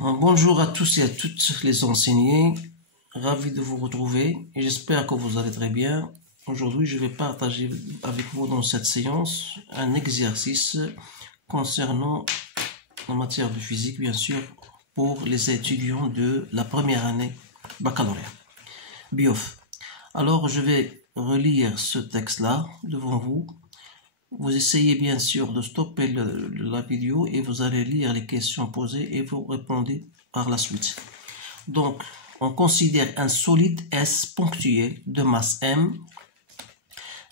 Bonjour à tous et à toutes les enseignés, ravi de vous retrouver et j'espère que vous allez très bien. Aujourd'hui, je vais partager avec vous dans cette séance un exercice concernant la matière de physique, bien sûr, pour les étudiants de la première année baccalauréat. BIOF. Alors, je vais relire ce texte-là devant vous. Vous essayez bien sûr de stopper la vidéo et vous allez lire les questions posées et vous répondez par la suite. Donc, on considère un solide S ponctuel de masse M,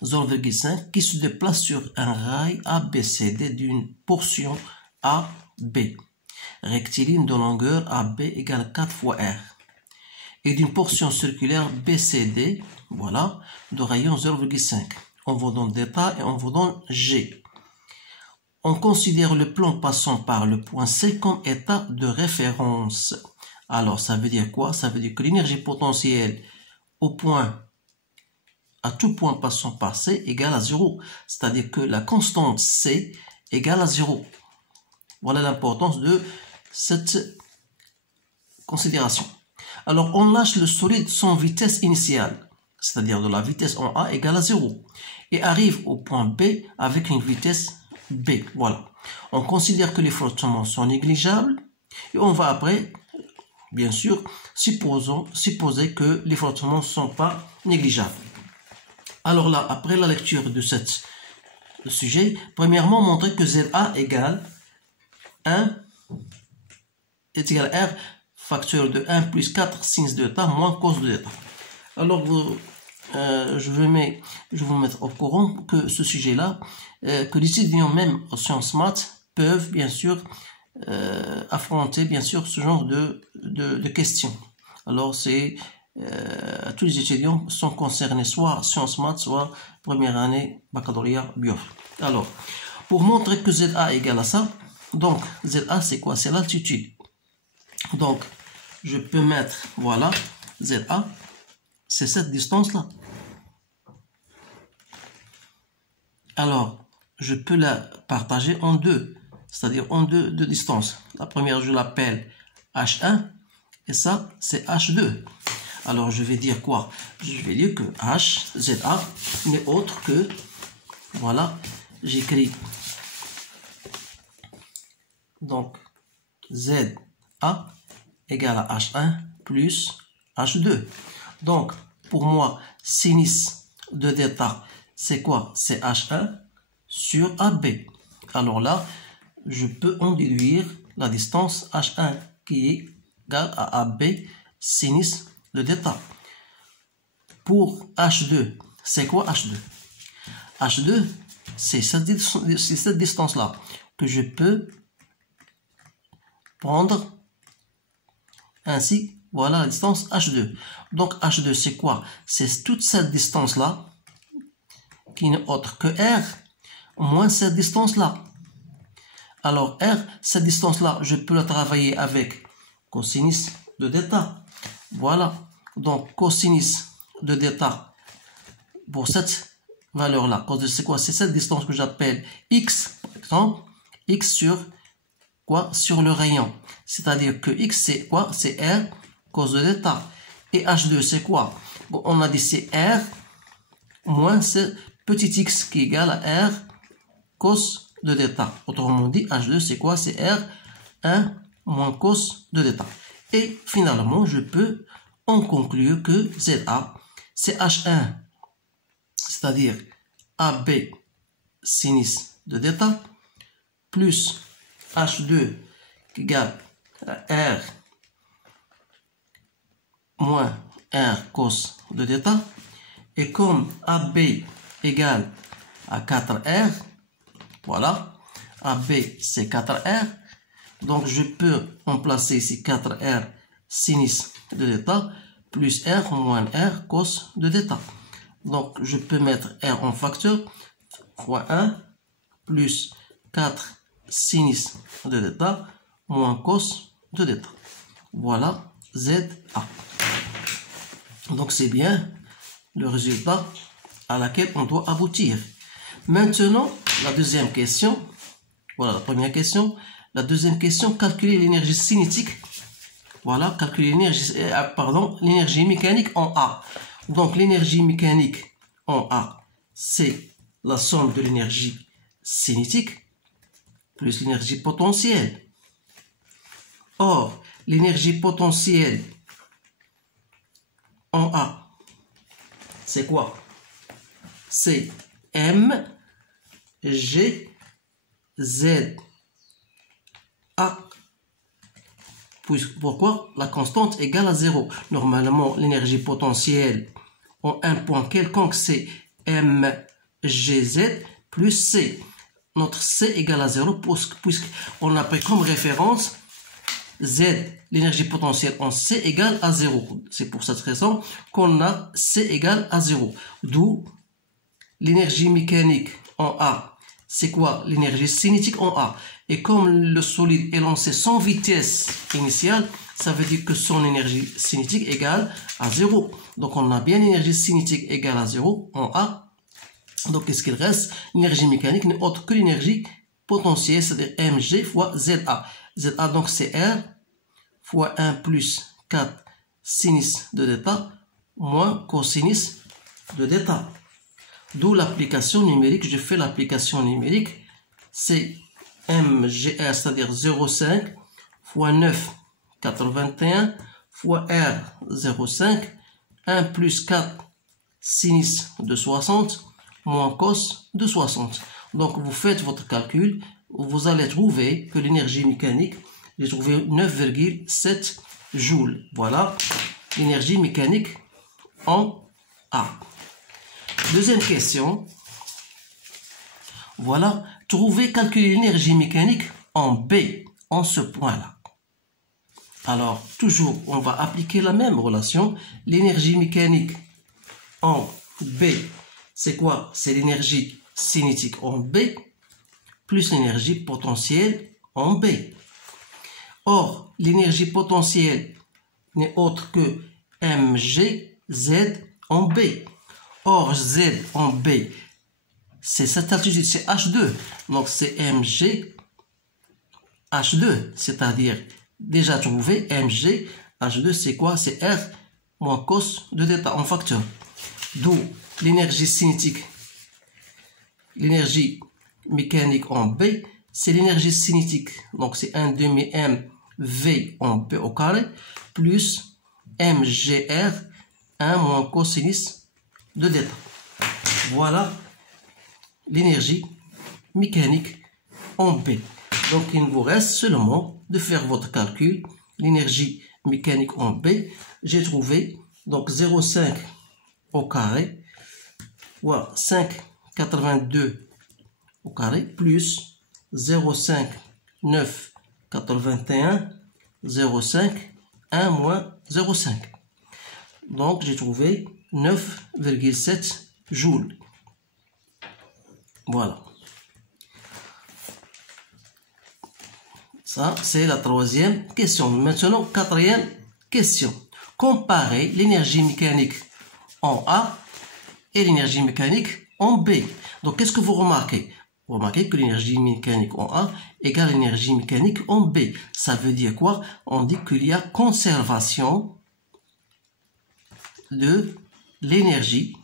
0,5, qui se déplace sur un rail ABCD d'une portion AB, rectiligne de longueur AB égale 4 fois R, et d'une portion circulaire BCD, voilà, de rayon 0,5. On vous donne d'état et on vous donne G. On considère le plan passant par le point C comme état de référence. Alors, ça veut dire quoi? Ça veut dire que l'énergie potentielle à tout point passant par C égale à 0. C'est-à-dire que la constante C égale à 0. Voilà l'importance de cette considération. Alors, on lâche le solide sans vitesse initiale, c'est-à-dire de la vitesse en A égale à 0, et arrive au point B avec une vitesse B. Voilà. On considère que les frottements sont négligeables, et on va après, bien sûr, supposer que les frottements ne sont pas négligeables. Alors là, après la lecture de ce sujet, premièrement, montrer que ZA égale 1 est égal à R facteur de 1 plus 4 sin de θ moins cos de θ. Alors, je vais vous mettre au courant que ce sujet-là, que les étudiants même en sciences maths peuvent bien sûr affronter bien sûr ce genre de questions. Alors, tous les étudiants sont concernés soit sciences maths, soit première année baccalauréat BIOF. Alors, pour montrer que ZA égale à ça, donc ZA c'est quoi? C'est l'altitude. Donc, je peux mettre, voilà, ZA, c'est cette distance-là. Alors, je peux la partager en deux, c'est-à-dire en deux distances. La première, je l'appelle H1, et ça, c'est H2. Alors, je vais dire quoi? Je vais dire que ZA n'est autre que, voilà, j'écris, donc, ZA égale à H1 plus H2. Donc, pour moi, sinus de θ, c'est quoi? C'est H1 sur AB. Alors là, je peux en déduire la distance H1 qui est égale à AB sinus de θ. Pour H2, c'est quoi H2? H2, c'est cette distance-là que je peux prendre ainsi. Voilà la distance H2. Donc H2 c'est quoi? C'est toute cette distance-là qui n'est autre que R moins cette distance-là. Alors R, cette distance-là, je peux la travailler avec cosinus de θ. Voilà. Donc cosinus de θ pour cette valeur-là. C'est quoi? C'est cette distance que j'appelle X, par exemple. X sur quoi? Sur le rayon. C'est-à-dire que X c'est quoi? C'est R cos de θ. Et H2 c'est quoi? Bon, on a dit c'est R moins ce petit x qui est égal à R cos de θ. Autrement dit, H2 c'est quoi? C'est R1 moins cos de θ. Et finalement, je peux en conclure que ZA c'est H1, c'est-à-dire AB sinus de θ, plus H2 qui est égal à R moins R cos de θ, et comme AB égale à 4R, voilà, AB c'est 4R, donc je peux remplacer ici 4R sinus de θ plus R moins R cos de θ. Donc je peux mettre R en facteur fois 1 plus 4 sinus de θ moins cos de θ. Voilà ZA. Donc c'est bien le résultat à laquelle on doit aboutir. Maintenant, la deuxième question. Voilà la première question. La deuxième question, calculer l'énergie cinétique Voilà, calculer l'énergie mécanique en A. Donc l'énergie mécanique en A, c'est la somme de l'énergie cinétique plus l'énergie potentielle. Or, l'énergie potentielle en A, c'est quoi? C'est M, G, Z, A. Pourquoi? La constante égale à 0. Normalement, l'énergie potentielle en un point quelconque, c'est mgz plus C. Notre C égale à 0 puisqu'on a pris comme référence Z, l'énergie potentielle en C égale à 0. C'est pour cette raison qu'on a C égale à 0. D'où l'énergie mécanique en A. C'est quoi? L'énergie cinétique en A. Et comme le solide est lancé sans vitesse initiale, ça veut dire que son énergie cinétique égale à 0. Donc on a bien l'énergie cinétique égale à 0 en A. Donc qu'est-ce qu'il reste? L'énergie mécanique n'est autre que l'énergie potentielle, c'est-à-dire mg fois ZA. ZA donc c'est R fois 1 plus 4 sinus de θ moins cosinus de θ. D'où l'application numérique. Je fais l'application numérique. C'est MGR, c'est-à-dire 0,5 fois 9,81 fois R 0,5, 1 plus 4 sinus de 60 moins cos de 60. Donc vous faites votre calcul, vous allez trouver que l'énergie mécanique, j'ai trouvé 9,7 joules. Voilà l'énergie mécanique en A. Deuxième question. Voilà, calculer l'énergie mécanique en B, en ce point-là. Alors, toujours, on va appliquer la même relation. L'énergie mécanique en B, c'est quoi? C'est l'énergie cinétique en B plus l'énergie potentielle en B. Or, l'énergie potentielle n'est autre que mgz en B. Or, Z en B, c'est cette altitude, c'est H2. Donc, c'est mg H2, c'est-à-dire, déjà trouvé, mg H2, c'est quoi? C'est R moins cos de θ en facteur. D'où l'énergie cinétique, l'énergie mécanique en B, c'est l'énergie cinétique. Donc, c'est 1 demi mv en B au carré, plus mgr, 1 moins cosinus de θ. Voilà l'énergie mécanique en B. Donc, il vous reste seulement de faire votre calcul. L'énergie mécanique en B, j'ai trouvé donc 0,5 au carré, ou 5,82 au carré, plus 0,5, 9,81, 0,5, 1 moins 0,5. Donc, j'ai trouvé 9,7 joules. Voilà. Ça, c'est la troisième question. Maintenant, quatrième question. Comparer l'énergie mécanique en A et l'énergie mécanique en B. Donc, qu'est-ce que vous remarquez? Vous remarquez que l'énergie mécanique en A égale l'énergie mécanique en B. Ça veut dire quoi? On dit qu'il y a conservation de l'énergie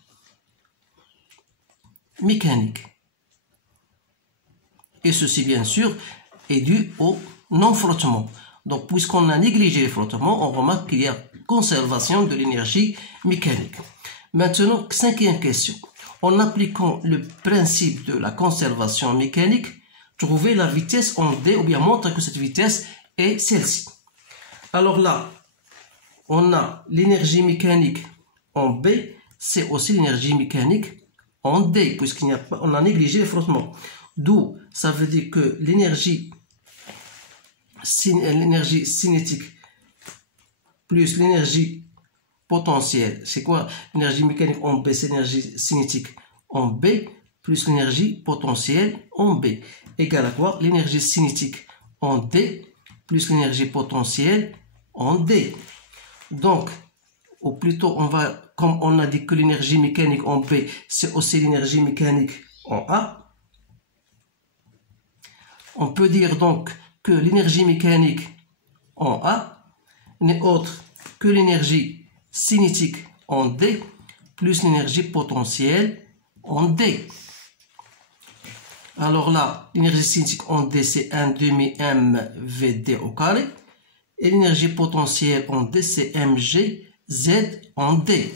mécanique. Et ceci, bien sûr, est dû au non-frottement. Donc, puisqu'on a négligé le frottement, on remarque qu'il y a conservation de l'énergie mécanique. Maintenant, cinquième question. En appliquant le principe de la conservation mécanique, trouver la vitesse en D, ou bien montrer que cette vitesse est celle-ci. Alors là, on a l'énergie mécanique en B, c'est aussi l'énergie mécanique en D, puisqu'on a négligé le frottement. D'où, ça veut dire que l'énergie cinétique plus l'énergie potentielle, c'est quoi? L'énergie mécanique en B, c'est l'énergie cinétique en B plus l'énergie potentielle en B. Égale à quoi? L'énergie cinétique en D plus l'énergie potentielle en D. Donc, ou plutôt, comme on a dit que l'énergie mécanique en B, c'est aussi l'énergie mécanique en A, on peut dire donc que l'énergie mécanique en A n'est autre que l'énergie cinétique en D plus l'énergie potentielle en D. Alors là, l'énergie cinétique en D, c'est 1/2 mVd au carré. Et l'énergie potentielle en D, c'est mgz en D.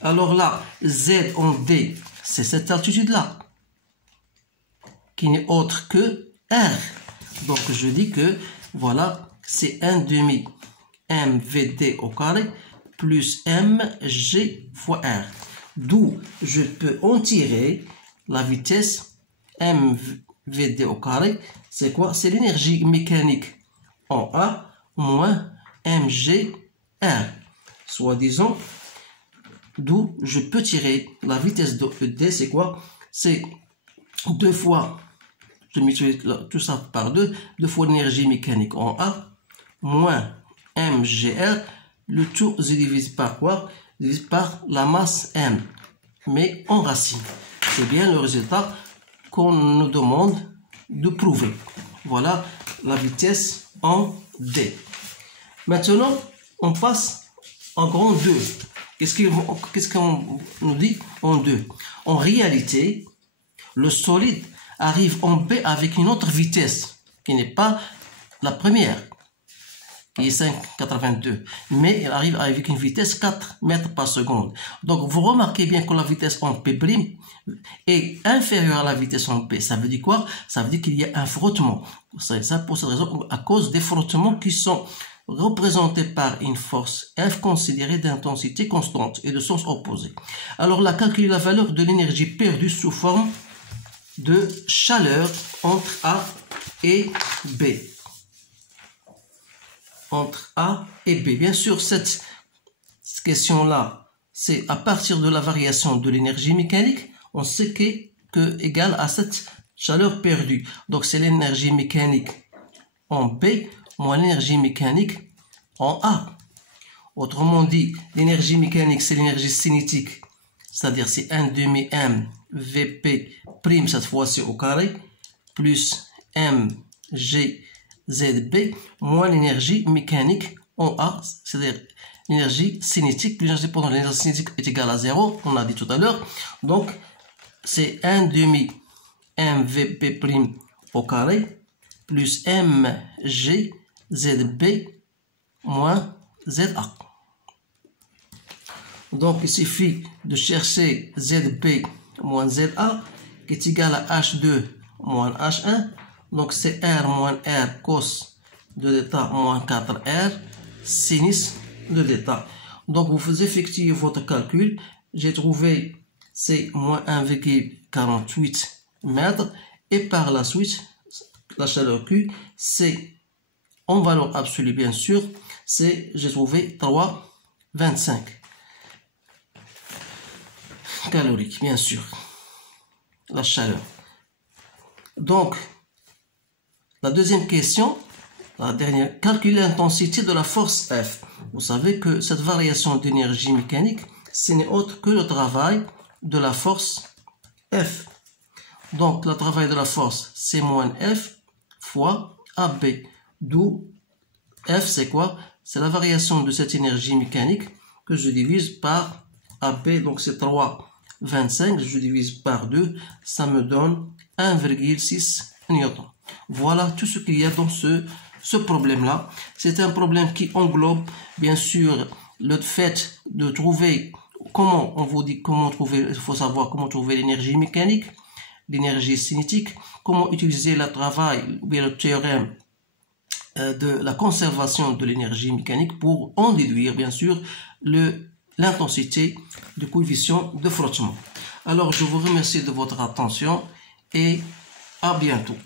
Alors là, Z en D, c'est cette altitude-là, qui n'est autre que R. Donc, je dis que, voilà, c'est 1/2 mVd au carré plus mg fois R. D'où je peux en tirer la vitesse mVd au carré. C'est quoi? C'est l'énergie mécanique en A moins mg R. Soit disant, d'où je peux tirer la vitesse de D, c'est quoi? C'est 2 fois, je multiplie tout ça par 2 fois l'énergie mécanique en A, moins mgr, le tout se divise par quoi? Se divise par la masse m, mais en racine. C'est bien le résultat qu'on nous demande de prouver. Voilà la vitesse en D. Maintenant, on passe en grand 2. Qu'est-ce qu'on nous dit en 2? En réalité, le solide arrive en B avec une autre vitesse, qui n'est pas la première, qui est 5,82, mais il arrive avec une vitesse 4 mètres par seconde. Donc, vous remarquez bien que la vitesse en P' est inférieure à la vitesse en P. Ça veut dire quoi? Ça veut dire qu'il y a un frottement. C'est ça pour cette raison, à cause des frottements qui sont représentés par une force F considérée d'intensité constante et de sens opposé. Alors là, calculer la valeur de l'énergie perdue sous forme de chaleur entre A et B. Entre A et B. Bien sûr, cette question-là, c'est à partir de la variation de l'énergie mécanique, on sait que égale à cette chaleur perdue. Donc, c'est l'énergie mécanique en B moins l'énergie mécanique en A. Autrement dit, l'énergie mécanique, c'est l'énergie cinétique, c'est-à-dire c'est 1/2 mVp' cette fois-ci au carré, plus mgzb, moins l'énergie mécanique en A, c'est-à-dire l'énergie cinétique, plus l'énergie potentielle. L'énergie cinétique est égale à 0, on l'a dit tout à l'heure. Donc, c'est 1/2 mVp' au carré, plus mgzb, moins ZA. Donc, il suffit de chercher ZB moins ZA, qui est égal à H2 moins H1. Donc, c'est R moins R cos de θ moins 4R sinus de θ. Donc, vous faites effectuer votre calcul. J'ai trouvé c'est moins 1,48 mètres. Et par la suite, la chaleur Q, c'est en valeur absolue, bien sûr, j'ai trouvé 3,25 caloriques, bien sûr, la chaleur. Donc, la deuxième question, la dernière, calculer l'intensité de la force F. Vous savez que cette variation d'énergie mécanique, ce n'est autre que le travail de la force F. Donc, le travail de la force, c'est moins F fois AB. D'où F, c'est quoi? C'est la variation de cette énergie mécanique que je divise par AB. Donc, c'est 3,25. Je divise par 2. Ça me donne 1,6 newton. Voilà tout ce qu'il y a dans ce problème-là. C'est un problème qui englobe, bien sûr, le fait de trouver comment, on vous dit comment trouver, il faut savoir comment trouver l'énergie mécanique, l'énergie cinétique, comment utiliser le travail, ou bien le théorème de la conservation de l'énergie mécanique pour en déduire, bien sûr, l'intensité du coefficient de frottement. Alors, je vous remercie de votre attention et à bientôt.